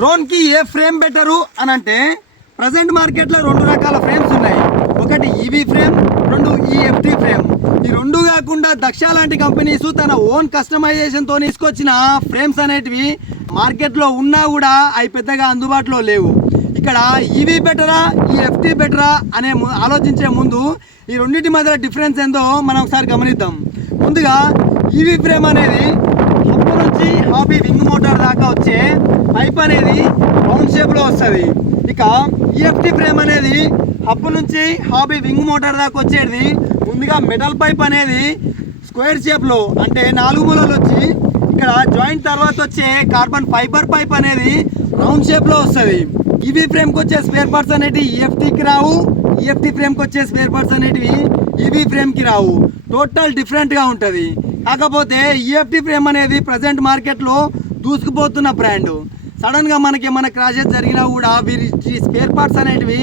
డ్రోన్కి ఏ frame better అని అంటే present మార్కెట్లో 2 రకాల ఫ్రేమ్స్ ఉన్నాయి. ఒకటి ఈవీ ఫ్రేమ్, 2 ఈఎఫ్టీ ఫ్రేమ్. ఈ 2 కాకుండా దక్ష లాంటి కంపెనీస్ తన ఓన్ కస్టమైజేషన్తో తీసుకొచ్చిన ఫ్రేమ్స్ అనేటివి మార్కెట్లో ఉన్నా కూడా అవి పెద్దగా అందుబాటులో లేవు. ఇక్కడ ఈవీ బెటరా ఈఎఫ్టీ బెటరా అనే ఆలోచించే ముందు ఈ రెండింటి మధ్య డిఫరెన్స్ ఏందో మనం ఒకసారి గమనిద్దాం. ముందుగా ఈవీ ఫ్రేమ్ అనేది హబ్ నుంచి హాబీ వింగ్ మోటార్ దాకా వచ్చే పైప్ అనేది రౌండ్ షేప్లో వస్తుంది. ఇక ఈఎఫ్టీ ఫ్రేమ్ అనేది హబ్ నుంచి హాబీ వింగ్ మోటార్ దాకా వచ్చేది ముందుగా మెటల్ పైప్ అనేది స్క్వేర్ షేప్లో అంటే 4 మూలలు వచ్చి ఇక్కడ జాయింట్ తర్వాత వచ్చే కార్బన్ ఫైబర్ పైప్ అనేది రౌండ్ షేప్లో వస్తుంది. ఈవీ ఫ్రేమ్కి వచ్చే స్పేర్ పార్ట్స్ అనేటివి ఈఎఫ్టీకి రావు, ఈఎఫ్టీ ఫ్రేమ్కి వచ్చే స్పేర్ పార్ట్స్ అనేటివి ఈవీ ఫ్రేమ్కి రావు. టోటల్ డిఫరెంట్గా ఉంటుంది. కాకపోతే ఈఎఫ్టీ ఫ్రేమ్ అనేది ప్రజెంట్ మార్కెట్లో దూసుకుపోతున్న బ్రాండ్. సడన్గా మనకి ఏమైనా క్రాషెస్ జరిగినా కూడా వీరి స్పేర్ పార్ట్స్ అనేటివి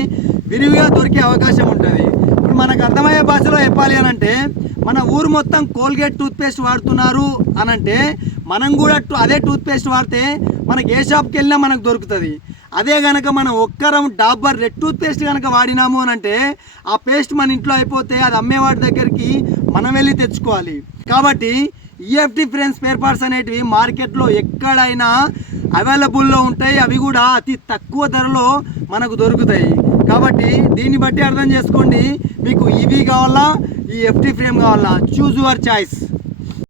విరివిగా దొరికే అవకాశం ఉంటుంది. ఇప్పుడు మనకు అర్థమయ్యే భాషలో చెప్పాలి అని అంటే మన ఊరు మొత్తం కోల్గేట్ టూత్పేస్ట్ వాడుతున్నారు అని అంటే మనం కూడా అదే టూత్పేస్ట్ వాడితే మనకి ఏ షాప్కి వెళ్ళినా మనకు దొరుకుతుంది. అదే కనుక మనం ఒక్కరం డాబర్ రెడ్ టూత్పేస్ట్ కనుక వాడినాము అని అంటే ఆ పేస్ట్ మన ఇంట్లో అయిపోతే అది అమ్మేవాడి దగ్గరికి మనం వెళ్ళి తెచ్చుకోవాలి. కాబట్టి ఈఎఫ్టీ ఫ్రేమ్ స్పేర్ పార్ట్స్ అనేటివి మార్కెట్లో ఎక్కడైనా అవైలబుల్లో ఉంటాయి. అవి కూడా అతి తక్కువ ధరలో మనకు దొరుకుతాయి. కాబట్టి దీన్ని బట్టి అర్థం చేసుకోండి, మీకు ఈవీ కావాలా ఈఎఫ్టీ ఫ్రేమ్ కావాలా, చూజ్ యువర్ చాయిస్.